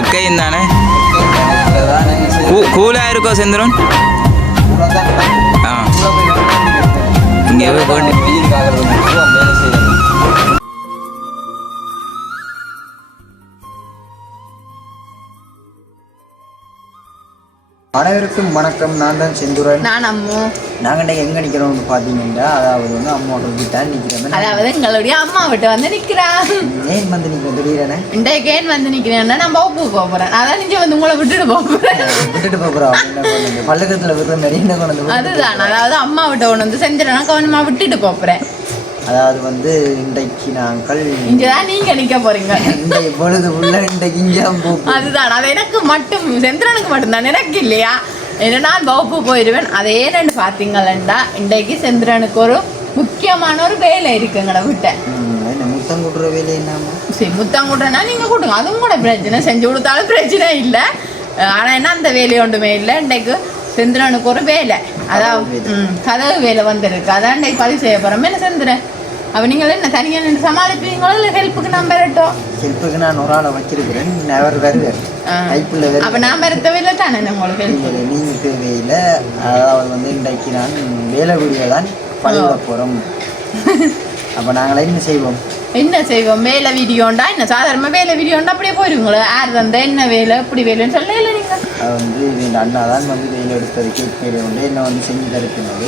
ஒக்கையும் தானே கூலாக இருக்கோ செந்திரன் ஆ இங்கே போய் அனைவருக்கும் வணக்கம். நான் தான் செந்துரன். நான் அம்மு. நாங்கள் எங்கே நிற்கிறோம்னு பார்த்தீங்கன்னா, அதாவது வந்து அம்மாவோட வீட்டு தான் நிற்கிறோம். அதாவது எங்களுடைய அம்மா விட்டு வந்து நிற்கிறேன். ஏன் வந்து நிற்கிறேன் திடீரென? இன்றைக்கு ஏன் வந்து நிற்கிறேன்னா நான் பவுப்பு போகிறேன். அதான் நீங்கள் வந்து உங்களை விட்டுட்டு போகிறேன். விட்டுட்டு போகிறோம். பல்லக்கத்தில் விடுற மாதிரி என்ன கொண்டு அதுதான். அதாவது அம்மா விட்ட ஒன்று வந்து செஞ்சிடனா கவனமாக விட்டுட்டு போகிறேன். அதாவது வந்து இன்றைக்கு நாங்கள் இங்கதான் நீங்க நிக்க போறீங்க. இன்றைக்கு பொழுது உள்ள இன்றைக்கு இங்கேயும் போகும். அதுதான். அது எனக்கு மட்டும் செந்திரனுக்கு மட்டும்தான், எனக்கு இல்லையா? ஏன்னா நான் வகுப்பு போயிடுவேன். அதே ரெண்டு பார்த்தீங்களா, இன்றைக்கு செந்திரனுக்கு ஒரு முக்கியமான ஒரு வேலை இருக்குங்கட விட்ட. முத்தம் கொடுற வேலை என்னமா? சரி, முத்தம் கொடுறனா நீங்க கொடுங்க, அதுவும் கூட பிரச்சனை. செஞ்சு கொடுத்தாலும் பிரச்சனை இல்லை. ஆனா என்ன அந்த வேலை ஒன்றுமே இல்லை. இன்றைக்கு செந்திரனுக்கு ஒரு வேலை, அதாவது கதவு வேலை வந்திருக்கு. அதான் இன்றைக்கு பதிவு செய்ய போறோம். என்ன செந்திரன், அப்ப நீங்கள் என்ன தனியாக நின்று சமாளிப்பீங்களோ இல்லை ஹெல்ப்புக்கு நான் பெறட்டும்? ஹெல்ப்புக்கு நான் ஒரு ஆளை வச்சிருக்கிறேன். அவர் வருவார். அப்போ நான் பெற தேவையில்லை தானே உங்களுக்கு ஹெல்ப்? நீங்கள் தேவையில்லை. அதாவது வந்து இன்றைக்கு நான் வேலை வீடியோ தான் பதிவிட போகிறோம். அப்போ நாங்களே என்ன செய்வோம்? வேலை வீடியோண்டா என்ன சாதாரணமாக வேலை வீடியோண்டா அப்படியே போயிடுவீங்களா? யார் தந்த என்ன வேலை இப்படி வேலைன்னு சொல்ல இல்லை நீங்கள்? அது வந்து எங்கள் அண்ணா தான் வந்து வேலை எடுத்தது. கேக் வேலை உண்டு என்ன வந்து செஞ்சு தருப்பினது.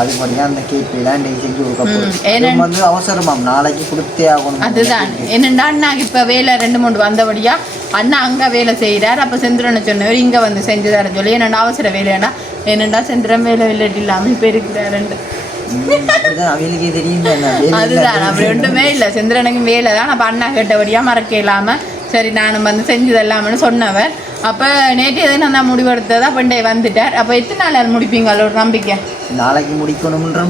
அதுபடியாக அந்த கேக் வேலை இன்றைக்கு செஞ்சு கொடுக்க வந்து அவசரமாம், நாளைக்கு கொடுத்தே ஆகணும். அதுதான் என்னண்டா அண்ணாக்கு இப்போ வேலை 2-3 வந்தபடியா அண்ணா அங்கே வேலை செய்கிறார். அப்போ செந்திரனை சொன்னவர் இங்கே வந்து செஞ்சு தர சொல்லி என்னண்டா அவசர வேலையாண்டா என்னண்டா செந்திரன் வேலை விளையாட்டு இல்லாமல் இப்போ இருக்கிறாருண்டு. அவளுக்கே தெரியும். அதுதான், அப்படி ஒன்றுமே இல்லை. செந்திரனுக்கு வேலை தான். அப்போ அண்ணா கேட்டபடியா மறக்க இல்லாமல் சரி நானும் வந்து செஞ்சதெல்லாமனு சொன்னவர். அப்போ நேற்று எதுவும் நான் தான் முடிவெடுத்தது. அப்போ இன்றைய வந்துட்டார். அப்போ எத்தனை நாள் முடிப்பீங்க? ஒரு நம்பிக்கை நாளைக்கு முடிக்கணும்ன்ற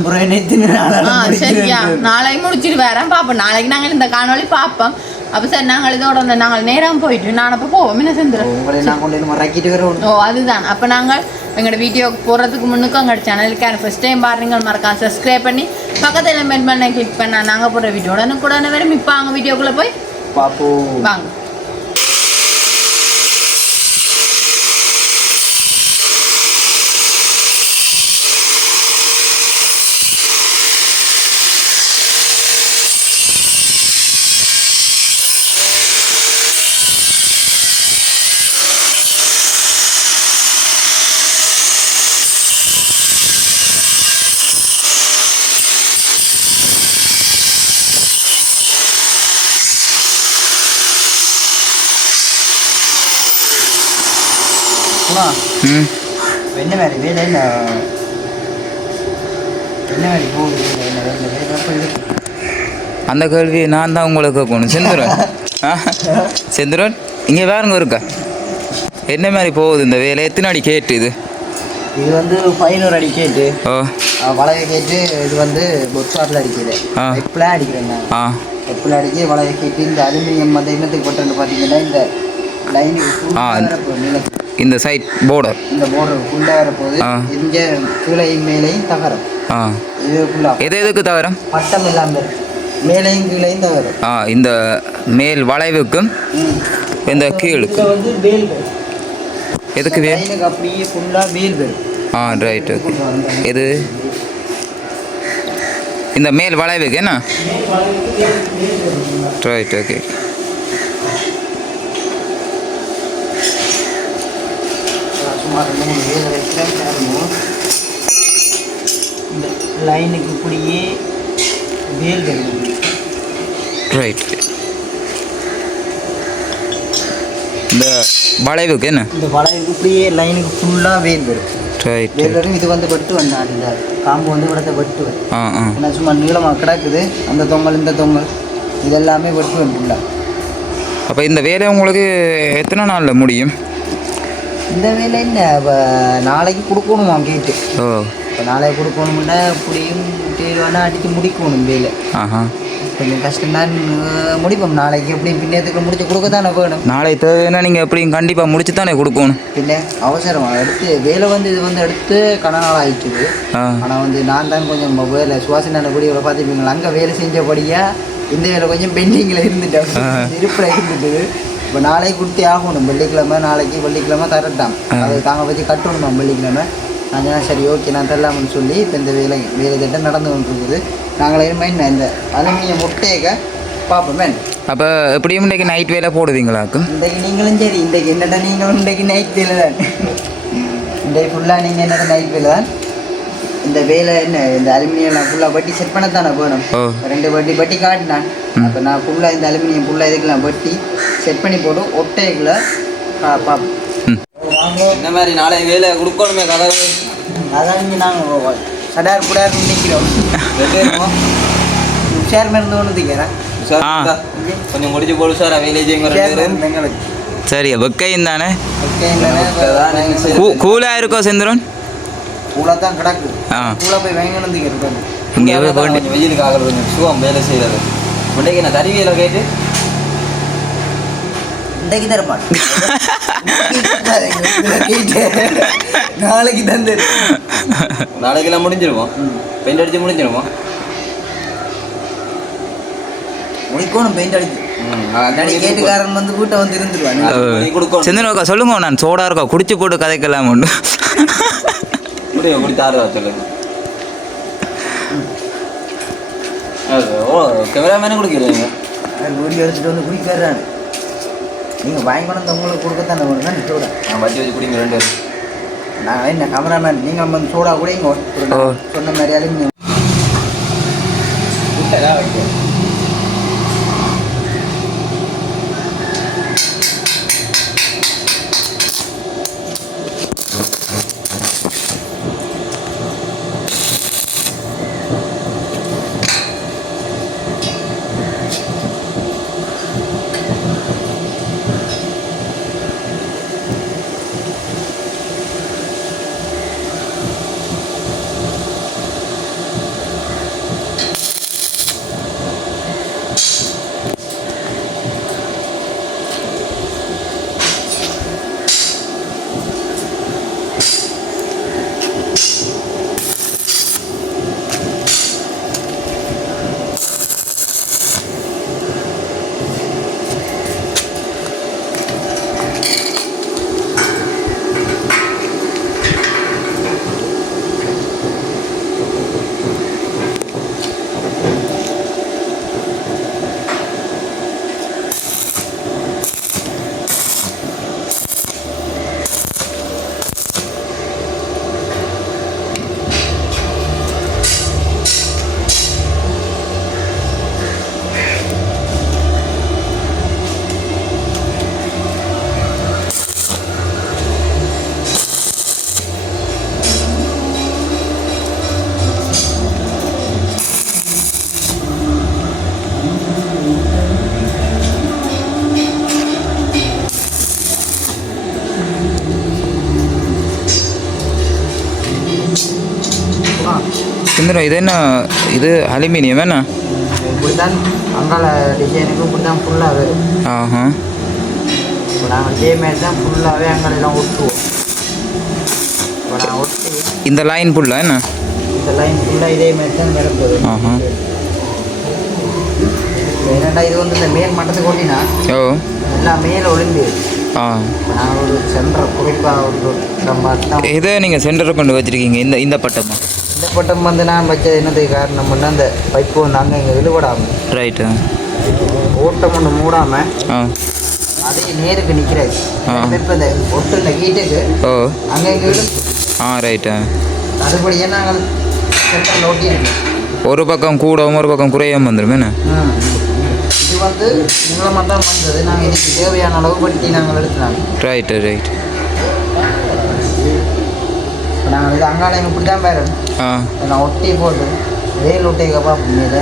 சரியா? நாளைக்கு முடிச்சுட்டு வரேன் பார்ப்போம். நாளைக்கு நாங்கள் இந்த காணொலி பார்ப்போம். அப்போ சரி நாங்கள் இதோட வந்து நாங்கள் நேரம் போயிட்டு நான் அப்போ போவோம். என்ன செஞ்சிடும்? ஓ அதுதான். அப்போ நாங்கள் எங்களோட வீடியோக்கு போகிறதுக்கு முன்னுக்கும் எங்களோட சேனலுக்கு ஃபஸ்ட் டைம் பாருங்கள், மறக்காம சப்ஸ்கிரைப் பண்ணி பக்கத்தில் பெல் பண்ண கிளிக் பண்ண நாங்கள் போடுற வீடியோ உடனே வரும். இப்போ அவங்க வீடியோக்குள்ளே போய் பார்ப்போம் வாங்க. என்ன வேலை வேலை என்ன என்ன வேலை போகுது? அந்த கேள்வி நான் தான் உங்களுக்கு போகணும். செந்துரன் செந்துரன் இங்கே வேறுங்க இருக்கா? என்ன மாதிரி போகுது இந்த வேலை? எத்தனை அடி கேட்டு இது? இது வந்து 11 அடி கேட்டு. ஓ வளைய கேட்டு. இது வந்து பொட்ஸாட்டில் அடிக்குது. எப்பெல்லாம் அடிக்கிறேன் நான். எப்பெல்லாம் அடிக்க வளைய கேட்டு. இந்த அலுமினியம் அந்த இன்னத்துக்கு போட்டு பார்த்தீங்கன்னா இந்த லைனுக்கு இந்த சைட் பார்டர், இந்த பார்டர் ஃபுல்லாக வரப்போகுது. இங்கே கீழையும் மேலேயும் தகரம். இது ஃபுல்லாக எதுக்கு தகரம்? பட்டம் இல்லாமல் மேலேயும் கீழையும் தகரம். இந்த மேல் வளைவுக்கும் இந்த கீழுக்கு வந்து வேல் எதுக்கு வேல்? அப்படியே ஃபுல்லாக வேல் வரும். ரைட். ஓகே. இது இந்த மேல் வளைவுக்கு என்ன? ரைட். ஓகே. சுமார் 3 வேலை வைக்கிறேன். இந்த லைனுக்கு இப்படியே வேல் வரும். ரைட். இந்த வளைவுக்கு என்ன? இந்த வளைவுக்கு இப்படியே லைனுக்கு ஃபுல்லாக வேல் வரும். ரைட். வேல் வரும். இது வந்து வெட்டு வந்தான். இந்த காம்பு வந்து விடத்தை வெட்டு வரும். ஏன்னா சும்மா நீளமாக கிடக்குது. அந்த தொங்கல் இந்த தொங்கல் இதெல்லாமே வெட்டு வரும் ஃபுல்லாக. அப்போ இந்த வேலை உங்களுக்கு எத்தனை நாளில் முடியும்? இந்த வேலை என்ன நாளைக்கு கொடுக்கணுமா கேட்டு? இப்போ நாளைக்கு கொடுக்கணும்னா இப்படியும் தேர்வானா அடித்து முடிக்கணும் வேலை. கொஞ்சம் கஷ்டம்தான். முடிப்போம் நாளைக்கு. எப்படி பின்னத்துக்கு முடிச்சு கொடுக்க தானே வேணும். நாளை தேவைன்னா நீங்கள் எப்படியும் கண்டிப்பாக முடிச்சு தானே கொடுக்கணும். பின்ன அவசரமாக எடுத்து வேலை வந்து இது வந்து எடுத்து கன நாள் ஆயிடுச்சுது. ஆனால் வந்து நான் தான் கொஞ்சம் வேலை சுவாசன கூடிய பார்த்துருப்பீங்களா, அங்கே வேலை செஞ்சபடியாக இந்த வேலை கொஞ்சம் பெண்டிங்கில் இருந்துட்டேன், இருப்பில் இருந்துட்டு. இப்போ நாளைக்கு கொடுத்தே ஆகணும். வெள்ளிக்கிழமை தரட்டாம். அதை தாங்க வச்சு கட்டணுமா வெள்ளிக்கிழமை. நான் சரி ஓகே நான் தரலாம்னு சொல்லி இப்போ இந்த வேலை திட்டம் நடந்து கொண்டிருக்குது. நாங்களே என்ன இந்த அலுமினியம் முட்டையை பார்ப்போமே. அப்போ எப்படியும் இன்றைக்கு நைட் வேலை போடுவீங்களாக்கும்? இன்றைக்கு நீங்களும் சரி, இன்றைக்கு என்னடா நீங்களும் இன்றைக்கு நைட் வேலை தான். இன்றைக்கு ஃபுல்லாக நீங்கள் என்னடா நைட் வேலை தான். இந்த வேலை என்ன இந்த அலுமினியம் நான் ஃபுல்லாக வட்டி செட் பண்ண தானே போகணும். 2 வட்டி காட்டினான். அப்போ நான் ஃபுல்லாக இந்த அலுமினியம் ஃபுல்லாக இதுக்கெல்லாம் வட்டி செட் பண்ணி போட்டு ஒட்டைக்குள்ள பார்ப்போம். இந்த மாதிரி நாளை வேலை கொடுக்கணுமே கதவு. அதான் இங்கே நாங்கள் சடார் குடார் நிற்கிறோம். உஷார் மருந்து ஒன்று திக்கிறேன். கொஞ்சம் முடிச்சு போடு சார் வில்லேஜ் எங்களுக்கு சரி வெக்கையும் தானே வெக்கையும் கூலாக இருக்கோ செந்துரன்? கூலாக தான் கிடக்கு. கூலாக போய் வாங்கணும் திக்கிறேன். இங்கே கொஞ்சம் வெயிலுக்காக கொஞ்சம் சுகம் வேலை செய்கிறது. இன்றைக்கு நான் தருவியில கேட்டு இன்றைக்கு தரப்பான். நாளைக்கு தந்து நாளைக்கெல்லாம் முடிஞ்சிருவோம். பெயிண்ட் அடிச்சு முடிஞ்சிருவோம். முடிக்கணும் பெயிண்ட் அடிச்சு. கேட்டுக்காரன் வந்து கூட்ட வந்து இருந்துருவாங்க. செந்தனோக்கா சொல்லுங்க, நான் சோடா இருக்கா குடிச்சு போட்டு கதைக்கலாம் உண்டு. குடித்தாரு சொல்லுங்க. ஓ கேமராமேனே குடிக்கிறீங்க. வீடியோ எடுத்துட்டு வந்து குடிக்கிறான். நீங்கள் வாங்கி கொண்டு வந்து உங்களுக்கு கொடுக்கத்தானே வேணும் சோடா. நான் வச்சு வச்சு குடிங்க 2 பேரும். நான் என்ன கேமராமேன் நீங்கள் வந்து சோடா குடிங்க. சொன்ன மாதிரி அலுமினியம் வைக்கும். செந்துரம் இது என்ன இது அலுமினியம் என்ன? இப்படி தான் அங்கால டிசைனுக்கு இப்படி தான் ஃபுல்லாக வரும். ஆஹா. இப்போ நாங்கள் இதே மாதிரி தான் ஃபுல்லாகவே அங்கெல்லாம் ஒட்டுவோம். இப்போ நான் ஒட்டி இந்த லைன் ஃபுல்லாக என்ன? இந்த லைன் ஃபுல்லாக இதே மாதிரி தான் வரப்போகுது. ஆஹா. என்னடா இது வந்து இந்த மேல் மட்டத்துக்கு ஓட்டினா எல்லாம் மேலே ஒளிந்து. நான் ஒரு சென்டர் குறிப்பாக ஒரு இதை நீங்கள் சென்டரை கொண்டு வச்சுருக்கீங்க. இந்த பட்டமா? இந்த பட்டம் வந்து நான் வச்சது என்னதுக்கு காரணம் பண்ணால் அந்த பைப்பு வந்து அங்கே இங்கே விழுபடாமல் ரைட்டு ஓட்டம் ஒன்று மூடாமல் அதே நேருக்கு நிற்கிறாது. இப்போ இந்த ஒட்டு இந்த கீட்டுக்கு அங்கே இங்கே விழு. ரைட்டு. அதுபடியே நாங்கள் சென்டரில் ஒட்டியிருக்கோம். ஒரு பக்கம் கூடவும் ஒரு பக்கம் குறையாமல் வந்துடும் என்ன? இது வந்து நீளமாக தான் வந்தது. நாங்கள் இதுக்கு தேவையான அளவு பட்டி நாங்கள் எடுத்துனாங்க. ரைட்டு. இப்போ நாங்கள் இது அங்காளையும் இப்படி தான் பேர் நான் ஒட்டி போட்டு வெயில் ஒட்டிக்கப்பா மீது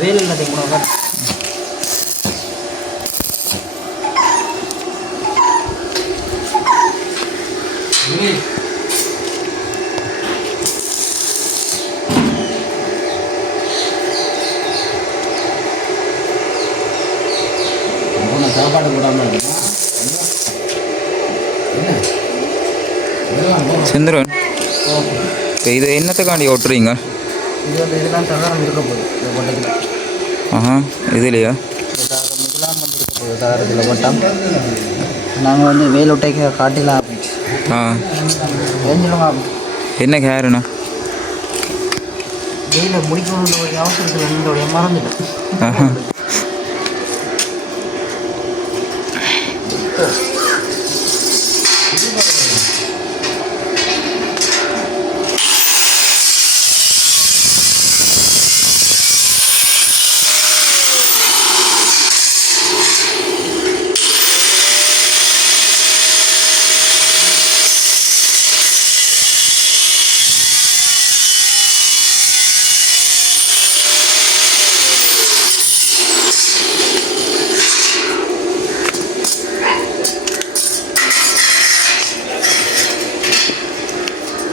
வெயில் இல்லாத கூட சாப்பாடு போடாமல் செந்துரன் இது என்னத்துக்காண்டி ஓட்டுறீங்க? இது வந்து இதெல்லாம் தகரம் இருக்க போகுது இந்த பட்டத்தில். ஆஹா இதுலையா? இந்த தகரம் இதெல்லாம் வந்து இருக்க போகுது தகரத்தில் பட்டம். நாங்கள் வந்து வேலொட்டைக்கு காட்டிலாம் போயிடுச்சு. ஆ தெரிஞ்சிடுங்க என்ன காரணம்? வெயில முடிக்கணுன்ற ஒரு அவசரத்தில் என்னுடைய மறந்துட்டேன். ஆஹா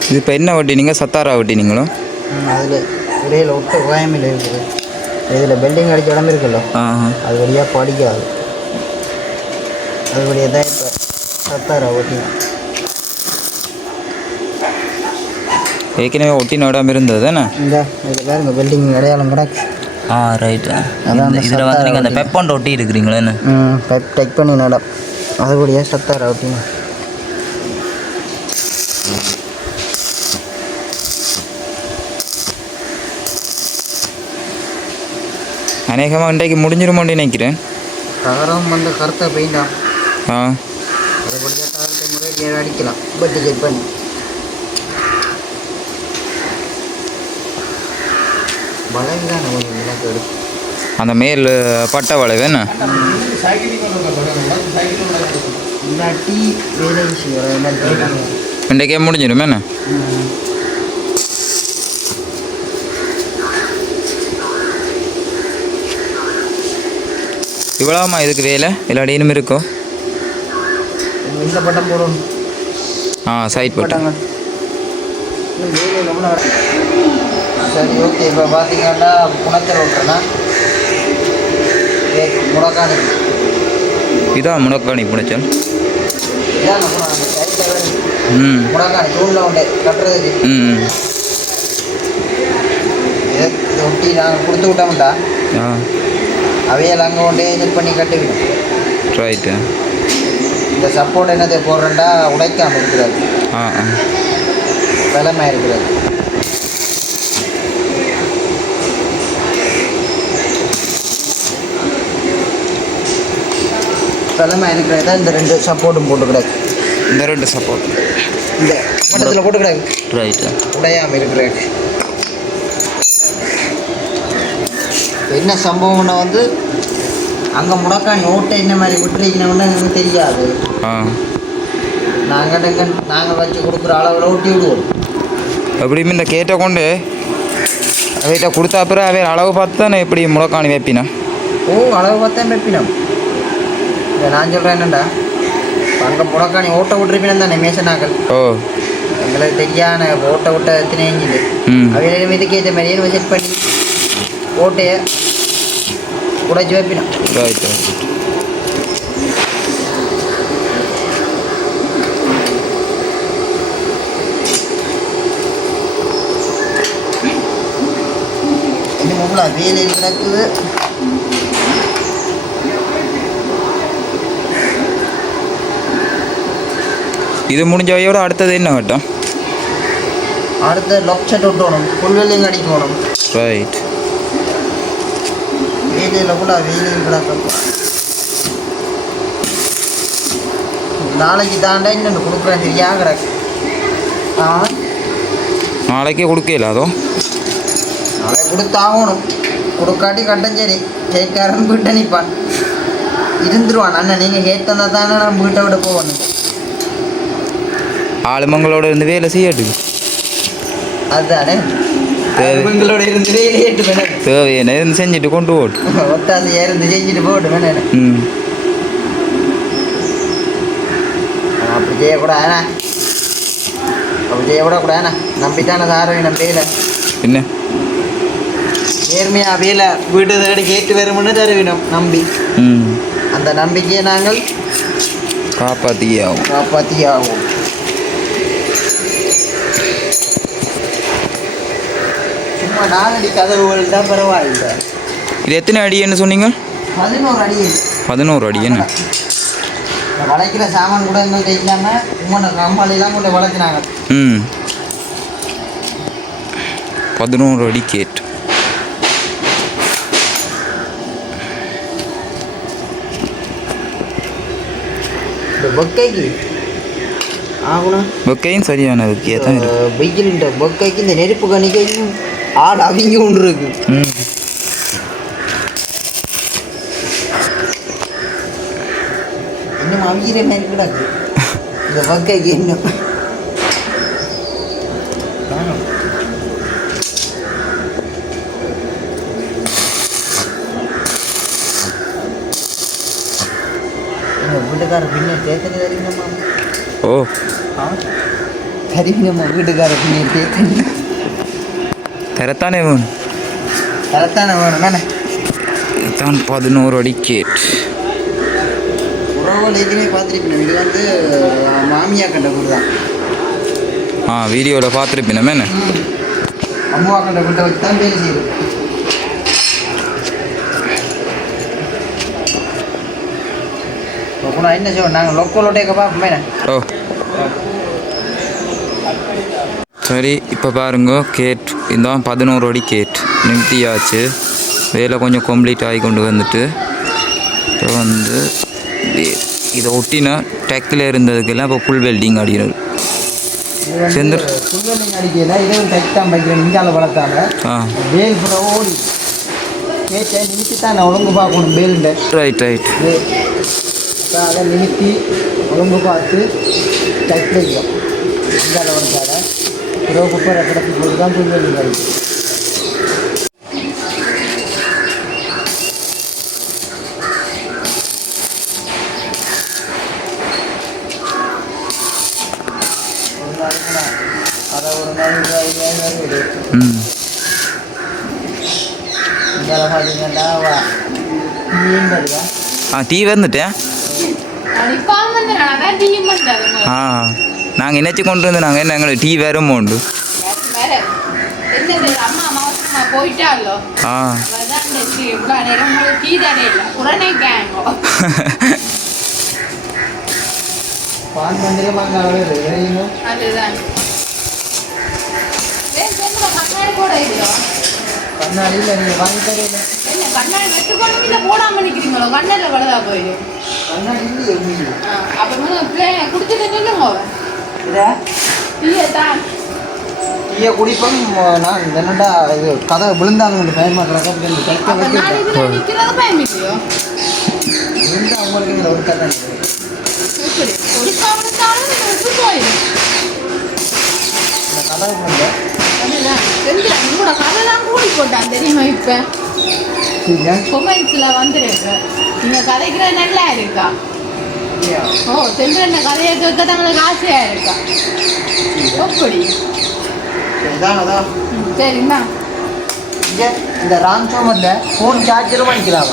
இது இப்போ என்ன வட்டினீங்க? சத்தாரா வட்டினீங்களோ? அதில் இடையில ஒட்டு உகாயமில் இருக்குது. இதில் பெல்டிங் அடிக்க இடம் இருக்குல்ல, அது வழியாக படிக்காது. அது வழியாக தான் இப்போ சத்தாரா ஒட்டினா. ஏற்கனவே ஒட்டின இடம் இருந்தது தானே? இந்த இதில் பாருங்க பெல்டிங் அடையாளம் கிடக்கு. ஆ ரைட்டு. அதான் இதில் வந்து நீங்கள் அந்த பெப்பண்ட் ஒட்டி இருக்கிறீங்களா என்ன? பெப் டெக் பண்ணி நடம் அது வழியாக சத்தாரா ஒட்டினா. அநேகமாக இன்றைக்கு முடிஞ்சிருமோன்னு நினைக்கிறேன். தகரம் வந்து கருத்தை பெயிண்டா. ஆ அதை படித்தா தகரத்தை முறையில் அடிக்கலாம். பட்டு செக் பண்ணி வளைவு தான் கொஞ்சம் எனக்கு எடுக்கும். அந்த மேல் பட்டை வளைவு என்ன? இல்லாட்டி வேலை விஷயம் இன்றைக்கே முடிஞ்சிடும் என்ன? இவ்வளோமா இதுக்கு வேலை? இல்லாட்டி இனிமே இருக்கோ? இந்த பட்டம் போடணும். ஆ சைட் பட்டம். சரி ஓகே. இப்போ பார்த்தீங்கன்னா குணத்தில் விட்டுறேன்னா முடக்காணி. இதான் முடக்காணி புனைச்சல். இதான் முடக்காணி தூணில் உண்டு கட்டுறதுக்கு. இதை ஒட்டி நாங்கள் கொடுத்து விட்டோம்டா. அவையில் அங்கே கொண்டே இது பண்ணி கட்டிவிடும். ரைட்டு. இந்த சப்போர்ட் என்னத்தை போடுறேன்டா உடைக்காமல் இருக்கிறது. பலமாக இருக்கிறது. பலமாக இருக்கிறது தான் இந்த ரெண்டு சப்போர்ட்டும் போட்டு கிடக்கு. இந்த ரெண்டு சப்போர்ட் இந்த மட்டத்தில் போட்டு கிடக்கு. ரைட்டு. உடையாமல் இருக்கிறது. என்ன சம்பவம்னா வந்து அங்கே முடக்காணி ஓட்டை என்ன மாதிரி விட்டுருக்கணும்னு எனக்கு தெரியாது. நாங்கள் வச்சு கொடுக்குற அளவில் ஊட்டி விடுவோம். எப்படியும் இந்த கேட்டை கொண்டு அவைகிட்ட கொடுத்தா அப்புறம் அவை அளவு பார்த்து தானே எப்படி முடக்காணி வைப்பினா? அளவு பார்த்து தான் வைப்பினோம். இல்லை நான் சொல்கிறேன் என்னண்டா, அங்கே முடக்காணி ஓட்டை விட்டுருப்பினம் தானே மேசனாக்கள். எங்களுக்கு தெரியான ஓட்டை எத்தனை இஞ்சிது அவையில இதுக்கு ஏற்ற மாதிரியே செட் பண்ணி ஓட்டையை உடைச்சி வைப்பினோம். இன்னும் வேலை நடக்குது. இது முடிஞ்சவையோட அடுத்தது என்ன கட்டம்? அடுத்த லொக்சட் விட்டணும், புல்வெளியும் அடிக்கணும். ரைட். வேலையில் கூட வெயிலையும் கிடக்கும். நாளைக்கு தாண்டா இன்னொன்று கொடுக்குறேன் சரியா கிடக்கு. நாளைக்கே கொடுக்கல அதோ? நாளைக்கு கொடுத்தாகணும். கொடுக்காட்டி கட்டம் சரி கேட்காரன் வீட்டை நிற்பான் இருந்துருவான். அண்ணன் நீங்கள் கேட்டந்தா தானே நான் வீட்டை விட போகணும். ஆளுமங்களோட இருந்து வேலை செய்யட்டு. அதுதானே ஆளுமங்களோட இருந்து வேலையேட்டு வேணும். தேவையான இருந்து செஞ்சுட்டு கொண்டு போட்டு ஒத்தாசையாக இருந்து செஞ்சுட்டு போட்டு வேணும். அப்படி செய்யக்கூடாதுண்ணா. அப்படி செய்யக்கூடாதுண்ணா. நம்பித்தானே ஆரோக்கியம் நம்ம வேலை என்ன நேர்மையாக வேலை வீட்டு தேடி கேட்டு வரும்னு தருவினோம் நம்பி. அந்த நம்பிக்கையை நாங்கள் காப்பாற்றியே சும்மா சும்மா 4 அடி கதவுகள் தான் பரவாயில்லை. இது எத்தனை அடின்னு சொன்னீங்க? 11 அடி. 11 அடி என்ன? வளைக்கிற சாமான் கூட எங்கள்கிட்ட இல்லாமல் உங்களோட கம்பாலெல்லாம் கொண்டு வளைச்சினாங்க. 11 அடி கேட். இந்த பொக்கைக்கு ஆகணும். பொக்கையும் சரியானதுக்கே தான் இருக்கு. வெயில் இந்த பொக்கைக்கு இந்த நெருப்பு கணிக்கையும் ஆடு அவங்க ஒன்று இருக்கு. இன்னும் அவிகிற மாதிரி கிடக்கு இந்த பொக்கைக்கு இன்னும். வீட்டுக்கார பின்ன தேத்தனி தெரியுமா? ஓ தெரியுமா? வீட்டுக்கார பின்ன தேத்தனி தரத்தானே வேணும். கரெக்டான வேணும் தானே. இதுதான் 11 அடி கேட். உறவுகள் ஏற்கனவே பார்த்துருப்பேன். இது வந்து மாமியா கண்ட வீடு தான். வீடியோவில் பார்த்துருப்பேன் என்ன. அம்மா கண்ட வீட்டை வச்சு தான் வேலை செய்யுது. என்ன செய்வோம் நாங்கள் லொக்கலோட்டே பார்ப்போமே. ஓ சரி, இப்போ பாருங்க கேட் இதுதான் 11 அடி கேட் நிறுத்தியாச்சு. வேலை கொஞ்சம் கம்ப்ளீட் ஆகி கொண்டு வந்துட்டு இப்போ வந்து இதை ஒட்டினா டெக்கில் இருந்ததுக்கெல்லாம் இப்போ ஃபுல் வெல்டிங் அடிக்கிறது. செந்தூர் ஃபுல் வெல்டிங் அடிக்கல, இதே ஒரு டெக் தான் பைக்கிறேன். இங்கால வளர்த்தாங்க வேல் புற ஓடி கேட்டை நிமித்தி தான் நான் ஒழுங்கு பார்க்கணும் வேலுண்ட. ரைட் அதை நிமித்தி ஒழுங்கு பார்த்து டெக் வைக்கும். இங்கால வளர்த்தாங்க பிறகு குப்பரை கிடச்சி போட்டு தான் ஃபுல் வெல்டிங் அடிக்கும். அதை ஒரு நாள் இங்கே பார்த்தீங்கன்னா டீ வந்துட்டேன். நாங்கள் என்னச்சு கொண்டு வந்து நாங்கள் என்ன எங்களுக்கு டீ வேறும் உண்டு. பான் மண்டலமாக கண்ணாடியில் நீங்கள் வாங்கி தரீங்க. கண்ணாடி வெட்டுக்கொண்டு இதை போடாமல் நிற்கிறீங்களோ? கண்ணாடியில் கலதா போயிடும். கண்ணாடி அப்புறமா பிள்ளைங்க குடிச்சதை சொல்லுங்க. டீயை குடிப்போம். நான் என்னடா இது கதை விழுந்தாங்க பயமாட்டுறாங்க. நிற்கிறது பயமில்லையோ? விழுந்தா உங்களுக்கு ஒரு கதை போயிடும். இந்த கதை இல்லை உங்களோட கதைலாம் கூடி போட்டான் தெரியுமா? இப்போ கொமெண்ட்ஸில் வந்துருக்கு நீங்கள் கதைக்கிற நல்லா இருக்கா. ஓ செல்வன் கதையை கேட்க தங்களுக்கு ஆசையாக இருக்கா? எப்படி சரிண்ணா. இந்த ரான்சோமரில் ஃபோன் சார்ஜரும் வாங்கிக்கலாம்.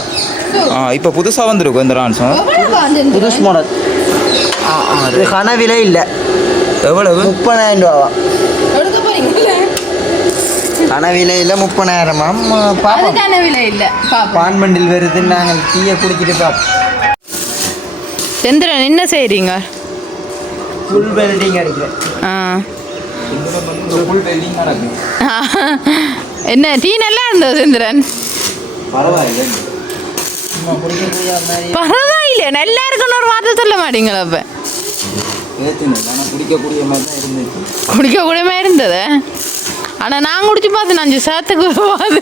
இப்போ புதுசாக வந்துருக்கும் இந்த ரான்சம். புதுசு மாடல். அது கன விலை இல்லை. எவ்வளவு? 30,000 ரூபாவா? கனவில இல்லை 30,000. பாப்போம். கனவில இல்லை பான் மண்டில் வருது. நாங்கள் டீயை குடிச்சிட்டு பார்ப்போம். சந்திரன் என்ன செய்கிறீங்க? ஃபுல் வெல்டிங் அடிக்கிறேன். என்ன டீ நல்லா இருந்தது சந்திரன்? பரவாயில்லை, பரவாயில்ல, நல்லா இருக்குன்னு ஒரு வார்த்தை சொல்ல மாட்டீங்களா? அப்போ குடிக்கக்கூடிய மாதிரி இருந்தது. ஆனால் நான் குடிச்சு பார்த்து 5 சாத்துக்கு போகாது.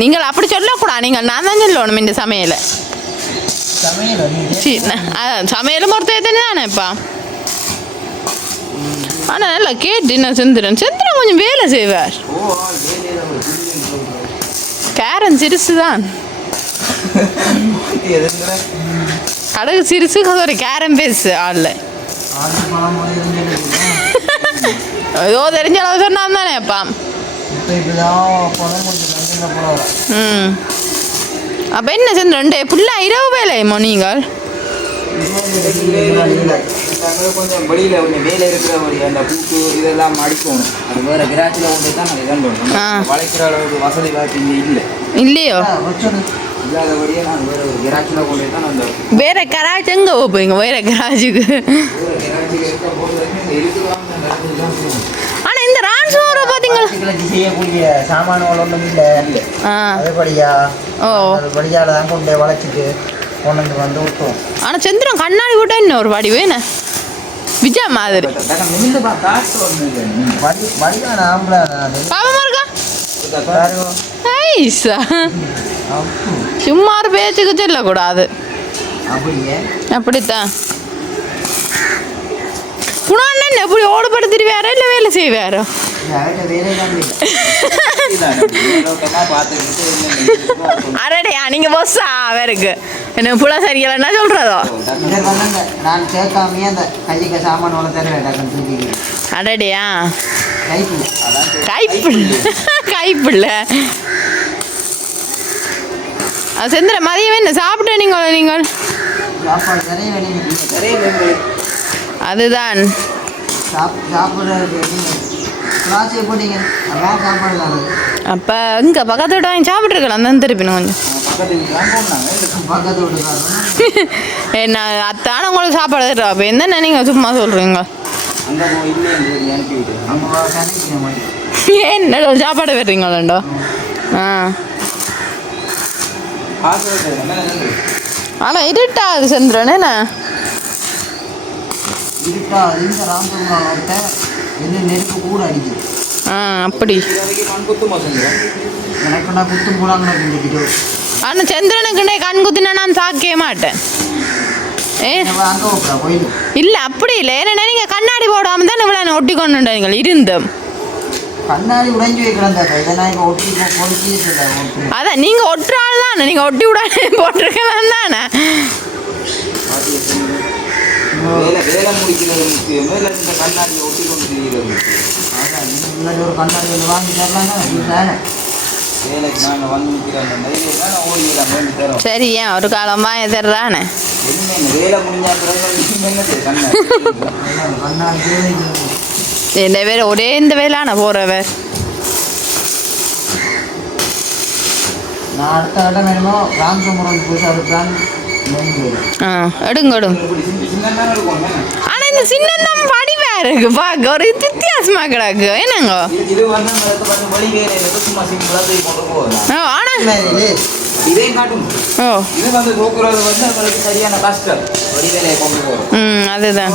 நீங்கள் அப்படி சொல்லக்கூடாது. நீங்கள் நான் தான் சொல்லணும் இந்த சமையலை. சமையலும் ஒருத்தர் தானே இப்போ. ஆனால் நல்லா கேட்டு என்ன சந்திரன் கொஞ்சம் வேலை செய்வார். கேரன் சிறுசு தான், கடுகு சிறுசு, ஒரு கேரம் பேசு ஆள்ல ஏதோ தெரிஞ்ச அளவு சொன்னான் தானே அப்பா. அப்போ என்ன சந்திரன் ஃபுல்லாக இரவு வேலையுமோ நீங்கள்? கொஞ்சம் வெளியில் கொஞ்சம் வேலை இருக்கிற ஒரு அந்த பூக்கு இதெல்லாம் அடிக்கணும். அது வேறு கிராச்சில் கொண்டு தான் நாங்கள் இதண்டோம். வளைக்கிற அளவுக்கு வசதி வாய்ப்பு இங்கே இல்லை. இல்லையோ இல்லாதபடியே நாங்கள் வேறு ஒரு கிராச்சில் கொண்டு தான் அந்த வேற கராஜ் எங்கே போப்பீங்க? வேற கராஜுக்கு கிராச்சில் இருக்க போது இருக்கிறாங்க. ஆனால் இந்த ரான்சோரை பார்த்தீங்களா செய்யக்கூடிய சாமான்கள் ஒன்றும் இல்லை. அதுபடியா அதுபடியால் தான் கொண்டு வளைச்சிட்டு கொண்டு வந்து விட்டோம். ஆனால் சந்திரன் கண்ணாடி போட்டா என்ன ஒரு வடி வேணும் விஜயா மாதிரி வடிவான ஆம்பளை பாவமா இருக்கா ஐசா சும்மா ஒரு பேச்சுக்கு சொல்லக்கூடாது. அப்படியே அப்படித்தான் புனான்னு என்ன எப்படி ஓடுபடுத்திடுவாரோ இல்லை வேலை செய்வாரோ? அரடையா நீங்க பொஸ்ஸா அவருக்கு என்ன புல சரியில்லைன்னா சொல்றதோ? நான் கேட்காமையே அந்த கைக்கு சாமான் வளர்த்தேன். அடடையா கைப்பிள்ள செந்திர மதியம் என்ன சாப்பிட்ட நீங்கள் சாப்பாடு நிறைய அதுதான் அப்போ இங்கே பக்கத்தோட வாங்கி சாப்பிட்ருக்கலாம் தான் திருப்பினோம் கொஞ்சம் என்ன அத்தான உங்களுக்கு சாப்பாடு தருவா. அப்போ என்ன நீங்கள் சும்மா சொல்கிறீங்க? என்ன சாப்பாடு வர்றீங்களோ? ஆனால் இருட்டாது சந்திரன் என்ன நெருப்பு கூட அடிக்குது. அப்படி ஆனால் சந்திரனுக்குண்டே கண் குத்தினா நான் சாக்கவே மாட்டேன். இல்லை அப்படி இல்லை. ஏன்னா நீங்கள் கண்ணாடி போடாமல் தான் இவ்வளோ ஒட்டி கொண்டு இருந்தோம். கண்ணாடி உடைஞ்சு வைக்கலாம். அதான் நீங்கள் ஒட்டுறாள் தானே, நீங்கள் ஒட்டி விடானே போட்டிருக்கலாம் தானே. வேலை முடிக்கிறதுக்கு மேலே இந்த கண்ணாடியை ஒட்டி கொண்டு தெரிகிறது. ஒரு கண்ணாடி வாங்கி தரலாம். வேலைக்கு நாங்கள் வந்து நிற்கிறோம். நிறைய ஓடிக்கலாம் வேண்டி தரோம். சரி ஏன் ஒரு காலமாக எதிர்றானே என்ன வேலை முடிஞ்சா பிறகு கண்ணாடி இந்த வேலை ஒரே இந்த வேலையான போகிறவர். நான் அடுத்த கட்டம் வேணுமோ ராம்சமுரம் புதுசாக இருக்கிறான். எடுங்க ஆனால் இந்த சின்னம் வடிவா இருக்கு பார்க்க ஒரு வித்தியாசமாக கிடக்கு என்னங்க. அதுதான்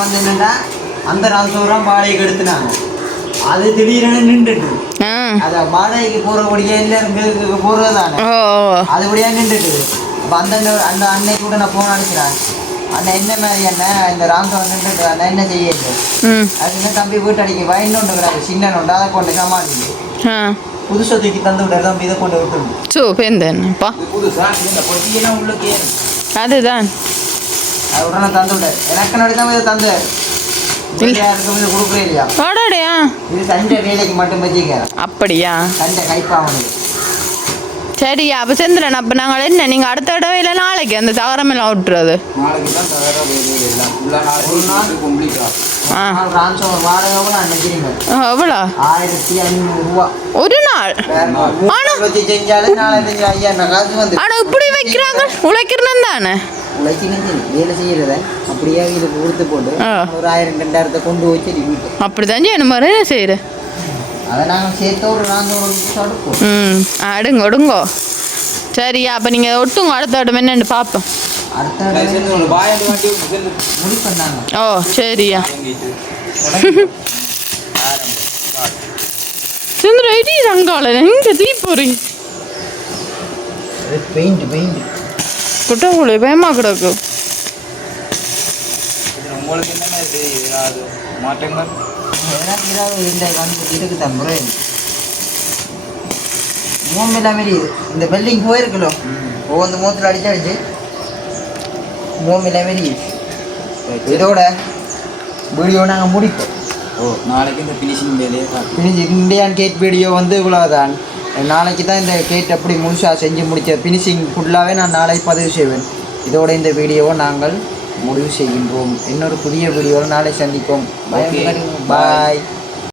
அந்த ராம்சமுரம் வாடகைக்கு எடுத்துனாங்க. அது திடீரென நின்றுட்டு அதை வாடகைக்கு போறபடியா எல்லாரும் போறதுதானே அதுபடியா நின்றுட்டு. அப்போ அந்த அன்னை கூட நான் போன அடிக்கிறேன். அண்ணன் என்ன மாதிரி அண்ணன் இந்த ராம்சவன் நின்றுட்டு அண்ணன் என்ன செய்யுது அதுன்னு தம்பி வீட்டு அடிக்க வயனொண்டு கிடையாது சின்ன நோண்டு அதை கொண்டு சமாளிச்சு புதுசாக தூக்கி தந்து விட்டாரு தம்பி இதை கொண்டு விட்டுருந்தேன். அதுதான் அது உடனே தந்து விட்டார். எனக்கு நடி தான் இதை தந்து கொடுக்குறேன் இல்லையா? இது சண்டை வேலைக்கு மட்டும் வச்சுக்கிறேன். அப்படியா? சண்டை கைப்பாவனுக்கு. சரியா அப்போ சந்திரன் அப்போ நாங்கள் என்ன நீங்கள் அடுத்த தடவை இல்லை நாளைக்கு அந்த தகரம் எல்லாம் விட்டுறது? எவ்வளோ? 1500 ஒரு நாள். ஆனால் இப்படி வைக்கிறாங்க உழைக்கிறேன் தானே வேலை செய்யறத அப்படியே இது கொடுத்து போட்டு ஒரு 1000-2000 கொண்டு வச்சு அப்படிதான் செய்யணும் மாதிரி செய்கிறேன். அதை நாங்கள் சேர்த்து ஒரு 400 அடுங்க ஒடுங்கோ. சரியா அப்போ நீங்கள் ஒட்டுங்க அடுத்த இடம் என்னன்னு பார்ப்போம். ஓ சரியா சந்திர ஐடி ரங்கால இங்கே தீப்பொறி குட்டவுளே பயமா கிடக்கு. உங்களுக்கு என்னென்ன ஏதாவது மாற்றங்கள் இந்த பில்டிங் போயிருக்கலோ ஒவ்வொரு மூத்தில் அடிச்சு மூமில மாரி இதோட வீடியோ நாங்கள் முடிப்போம். நாளைக்கு இந்த ஃபினிஷிங் வேலையை இந்தியன் கேட் வீடியோ வந்து இவ்வளோதான். நாளைக்கு தான் இந்த கேட் எப்படி முழுசாக செஞ்சு முடித்த ஃபினிஷிங் ஃபுல்லாகவே நான் நாளைக்கு பதிவு செய்வேன். இதோட இந்த வீடியோவை நாங்கள் முடிவு செய்கின்றோம். இன்னொரு புதிய வீடியோவில் நாளை சந்திப்போம். Okay. பாய்.